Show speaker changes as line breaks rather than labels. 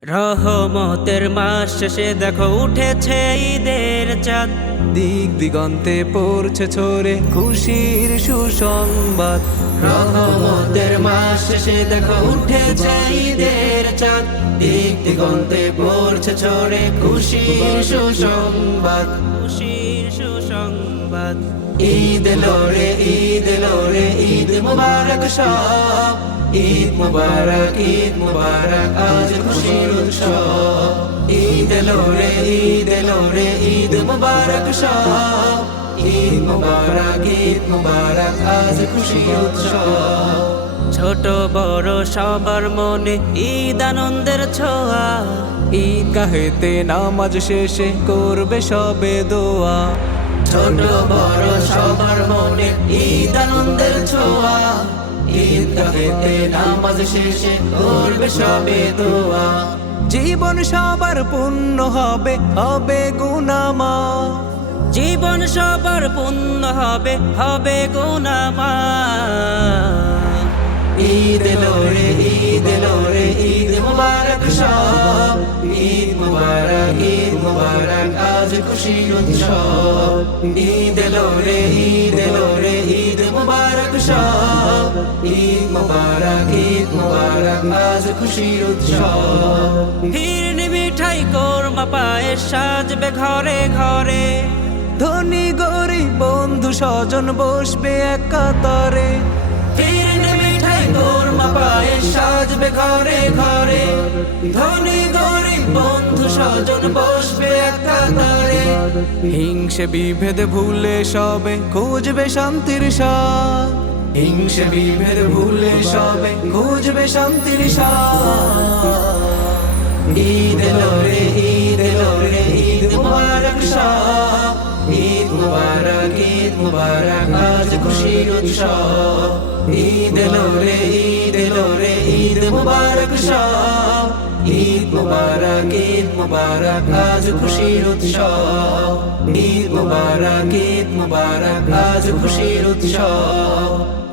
রহমতের মাস শেষে দেখো উঠেছে ঈদের চাঁদ।
দিক দিগন্তে পড়ছে ছড়ে খুশির সুসংবাদ।
রহমতের মাস শেষে দেখো উঠেছে ঈদের চাঁদ। দিক দিগন্তে পড়ছে ছড়ে খুশির সুসংবাদ, খুশির সুসংবাদ। ঈদ এলো রে, ঈদ এলো রে, ঈদ মুবারক সব। ঈদ মুবারক, ঈদ মুবারক, আজ খুশির উৎসব। ঈদ এলো রে, ঈদ এলো রে, ঈদ মুবারক সব। ঈদ মুবারক, ঈদ মুবারক, আজ খুশির উৎসব। ছোট বড় সবার মনে ঈদ আনন্দের ছোঁয়া।
ঈদ গাহেতে নামাজ শেষে করবে সবে দোয়া।
ছোট বড় সবার মনে ঈদ আনন্দের ছোঁয়া। ঈদ গাহেতে নামাজ শেষে করবে সবে দোয়া।
জীবন সবার পূর্ণ হবে, হবে গুনামা।
জীবন সবার পূর্ণ হবে, হবে গুনাহমাফ। ঈদ এলো রে, ঈদ এলো রে, ঈদ মুবারক সব। ঈদ মুবারক, ঈদ মুবারক, আজ খুশির উৎসব। ঈদ এলো রে, ঈদ এলো রে, ঈদ মুবারক সব। ঈদ মুবারক, ঈদ মুবারক, আজ খুশির উৎসব। ফিরনি মিঠাই কোরমা পায়েস সাজবে ঘরে ঘরে।
ধনী গরিব বন্ধু স্বজন বসবে এক কাতারে।
ফিরনি মিঠাই কোরমা পায়েস সাজবে ঘরে ঘরে। ধনী গরিব বন্ধু স্বজন বসবে এক কাতারে।
হিংসে বিভেদ ভুলে সবে খুঁজবে শান্তির স্বাদ।
হিংসে বিভেদ ভুলে সবে খুঁজবে শান্তির স্বাদ। ঈদ এলো রে, ঈদ এলো রে, ঈদ মুবারক সব। ঈদ মুবারক, ঈদ মুবারক, আজ খুশির উৎসব। ঈদ এলো রে, ঈদ এলো রে, ঈদ মুবারক সব। ঈদ মুবারক, ঈদ মুবারক, আজ খুশির উৎসব। ঈদ মুবারক, ঈদ মুবারক, আজ খুশির উৎসব।